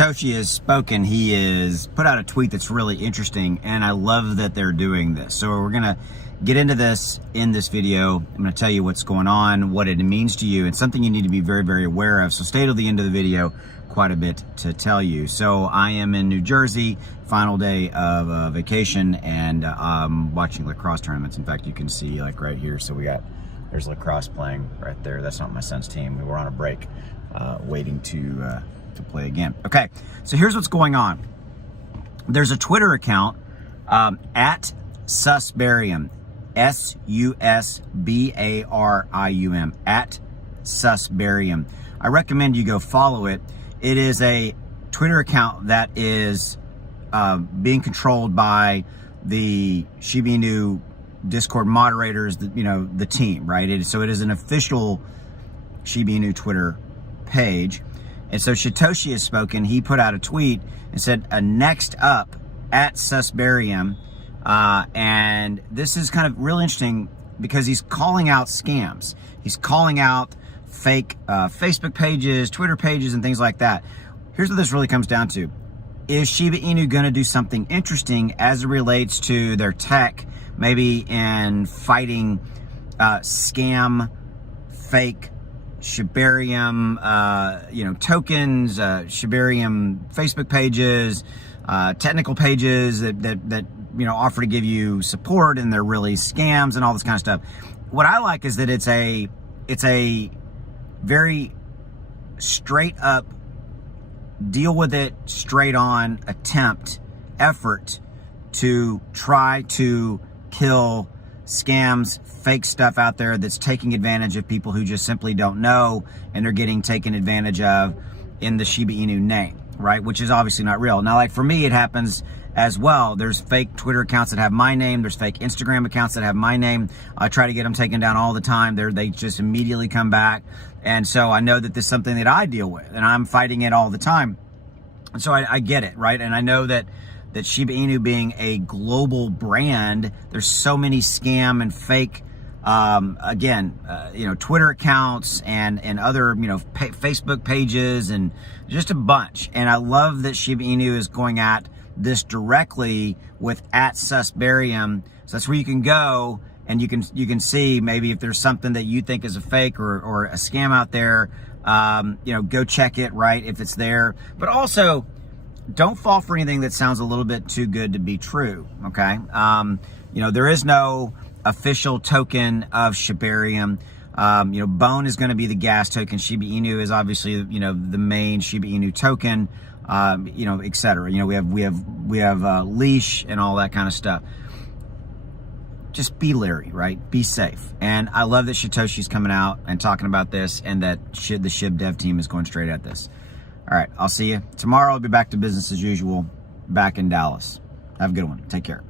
Satoshi has spoken. He has put out a tweet that's really interesting, and I love that they're doing this. So we're going to get into this in this video. I'm going to tell you what's going on, what it means to you, and something you need to be very, very aware of. So stay till the end of the video, quite a bit to tell you. So I am in New Jersey, final day of vacation, and watching lacrosse tournaments. In fact, you can see like right here. So there's lacrosse playing right there. That's not my son's team. We were on a break, waiting to play again. Okay, so here's what's going on. There's a Twitter account at Susbarium, Susbarium, at Susbarium. I recommend you go follow it. It is a Twitter account that is being controlled by the SHIBA INU Discord moderators, the team, right? So it is an official SHIBA INU Twitter page. And so Satoshi has spoken. He put out a tweet and said, next up at Susbarium. And this is kind of real interesting because he's calling out scams. He's calling out fake Facebook pages, Twitter pages, and things like that. Here's what this really comes down to. Is SHIBA INU going to do something interesting as it relates to their tech, maybe in fighting scam, fake Shibarium, tokens, Shibarium Facebook pages, technical pages that offer to give you support, and they're really scams and all this kind of stuff. What I like is that it's a very straight up, deal with it straight on effort to try to kill scams, fake stuff out there that's taking advantage of people who just simply don't know, and they're getting taken advantage of in the SHIBA INU name, right? Which is obviously not real. Now, like for me, it happens as well. There's fake Twitter accounts that have my name. There's fake Instagram accounts that have my name. I try to get them taken down all the time. They just immediately come back. And so I know that this is something that I deal with, and I'm fighting it all the time. And so I get it, right? And I know that SHIBA INU being a global brand, there's so many scam and fake, Twitter accounts and other, Facebook pages, and just a bunch. And I love that SHIBA INU is going at this directly with at Susbarium. So that's where you can go and you can see maybe if there's something that you think is a fake or a scam out there. Go check it, right, if it's there. But also, don't fall for anything that sounds a little bit too good to be true, okay? There is no official token of Shibarium. Bone is going to be the gas token. SHIBA INU is obviously, the main SHIBA INU token, et cetera. We have leash and all that kind of stuff. Just be leery, right? Be safe. And I love that Satoshi's coming out and talking about this, and that the SHIB dev team is going straight at this. All right, I'll see you tomorrow. I'll be back to business as usual, back in Dallas. Have a good one. Take care.